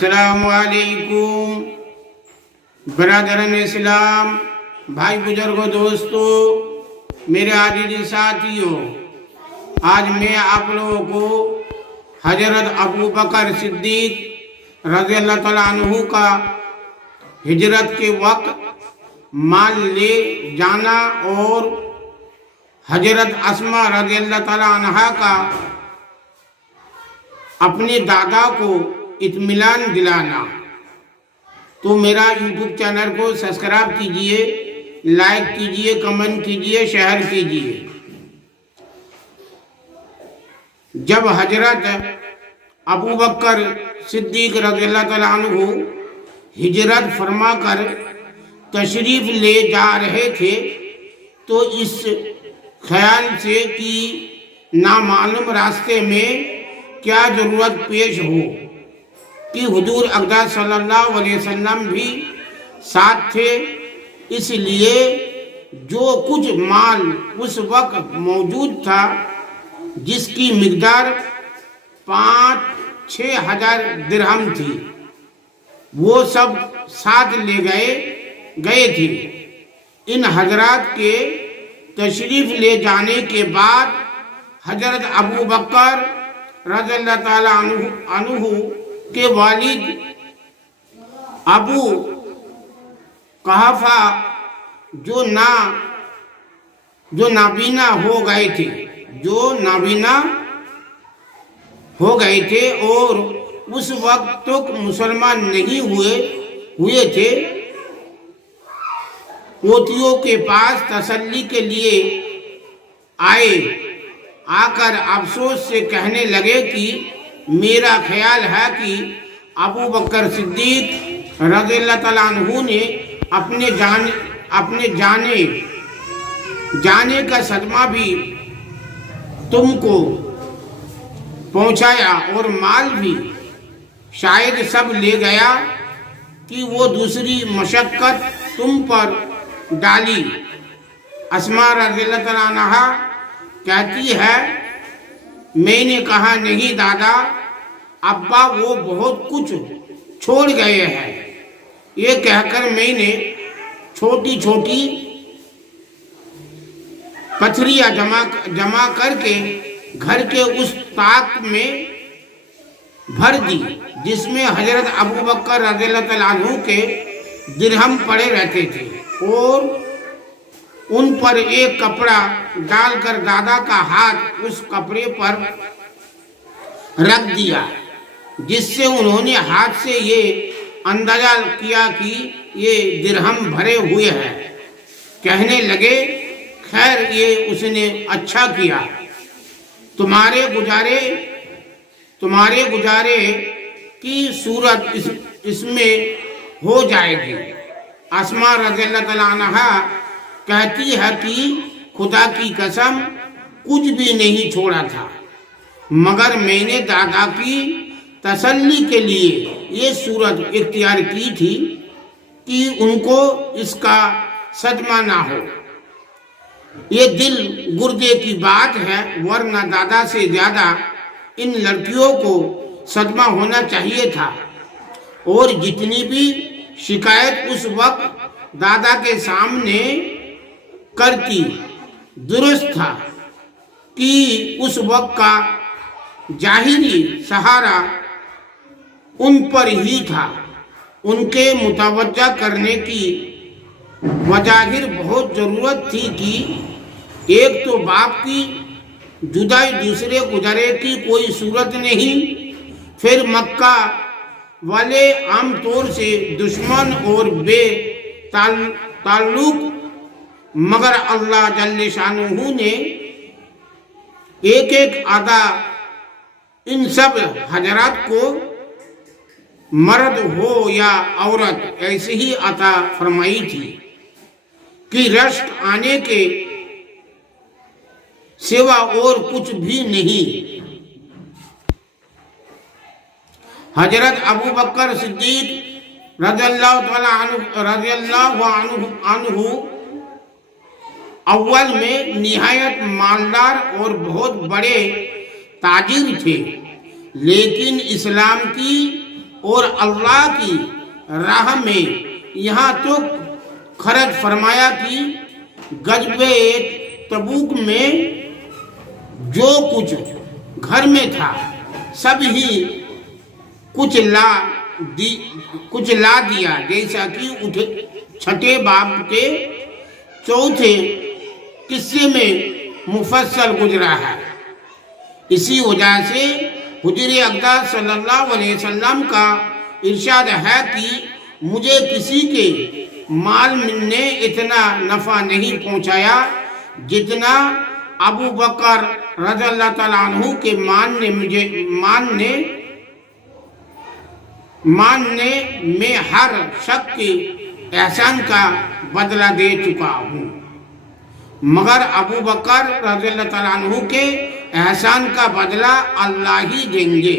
अस्सलामुअलैकुम बरदरान इस्लाम, भाई बुजुर्गों, दोस्तों, मेरे आज़ीज़ साथियों, आज मैं आप लोगों को हजरत अबू बकर सिद्दीक रज़ी अल्लाह तआला अन्हु का हिजरत के वक्त माल ले जाना और हजरत अस्मा रज़ी अल्लाह तआला अन्हा का अपने दादा को इत्मीनान दिलाना। तो मेरा यूट्यूब चैनल को सब्सक्राइब कीजिए, लाइक कीजिए, कमेंट कीजिए, शेयर कीजिए। जब हजरत अबू बकर सिद्दीक रज़ियल्लाहु तआला अन्हु हिजरत फरमा कर तशरीफ ले जा रहे थे तो इस ख्याल से कि नामालूम रास्ते में क्या जरूरत पेश हो कि हुजूर अक़दस सल्लल्लाहु अलैहि वसल्लम भी साथ थे, इसलिए जो कुछ माल उस वक्त मौजूद था जिसकी मिक़दार 5-6 हज़ार दिरहम थी, वो सब साथ ले गए थे। इन हजरात के तशरीफ ले जाने के बाद हजरत अबू बकर रज़ियल्लाहु तआला अन्हु के वालिद अबू कहाफा जो नाबीना हो गए थे और उस वक्त तक मुसलमान नहीं हुए थे, पोतियों के पास तसल्ली के लिए आकर अफसोस से कहने लगे कि मेरा ख्याल है कि अबू बकर सिद्दीक रज़ियल्लाहु तआला अन्हु ने अपने जाने का सदमा भी तुमको पहुंचाया और माल भी शायद सब ले गया कि वो दूसरी मशक्क़त तुम पर डाली। अस्मा रज़ियल्लाहु तआला अन्हा कहती है, मैंने कहा नहीं दादा, अब्बा वो बहुत कुछ छोड़ गए हैं। ये कहकर मैंने छोटी छोटी पथरियाँ जमा करके घर के उस ताक में भर दी जिसमें हजरत अबू बकर रज़ियल्लाहु तआला अन्हु के दिरहम पड़े रहते थे, और उन पर एक कपड़ा डालकर दादा का हाथ उस कपड़े पर रख दिया, जिससे उन्होंने हाथ से ये अंदाजा किया कि ये दिरहम भरे हुए हैं। कहने लगे, खैर ये उसने अच्छा किया, तुम्हारे गुजारे की सूरत इसमें हो जाएगी। अस्मा रज़ियल्लाहु तआला अन्हा कहती है कि खुदा की कसम कुछ भी नहीं छोड़ा था, मगर मैंने दादा की तसल्ली के लिए ये सूरत इख्तियार की थी कि उनको इसका सदमा ना हो। ये दिल गुर्दे की बात है, वरना दादा से ज़्यादा इन लड़कियों को सदमा होना चाहिए था। और जितनी भी शिकायत उस वक्त दादा के सामने करती, दुरुस्त था कि उस वक्त का जाहिरी सहारा उन पर ही था। उनके मुतवज्जा करने की वजाहिर बहुत ज़रूरत थी कि एक तो बाप की जुदाई दूसरे गुजारे की कोई सूरत नहीं, फिर मक्का वाले आमतौर से दुश्मन और ताल्लुक, मगर अल्लाह जल्ले शानुहु ने एक अदा इन सब हजरात को मर्द हो या औरत ऐसे ही अता फरमाई थी कि रश्क आने के सिवा और कुछ भी नहीं। हजरत अबू बकर सिद्दीक रज़ियल्लाहु अन्हु अव्वल में निहायत मालदार और बहुत बड़े ताजिर थे, लेकिन इस्लाम की और अल्लाह की राह में यहाँ तो खर्च फरमाया कि गज़वे तबूक में जो कुछ घर में था सब ही कुछ ला दिया, जैसा कि छठे बाब के चौथे किस्से में मुफस्सल गुजरा है। इसी वजह से हुजूर अक़दस सल्लल्लाहु अलैहि वसल्लम का इरशाद है कि मुझे किसी के माल ने इतना नफ़ा नहीं पहुंचाया जितना अबू बकर रज़ियल्लाहु तआला अन्हु के मानने में हर शख्स के एहसान का बदला दे चुका हूँ, मगर अबू बकर रज़ियल्लाहु तआला अन्हु के एहसान का बदला अल्लाह ही देंगे।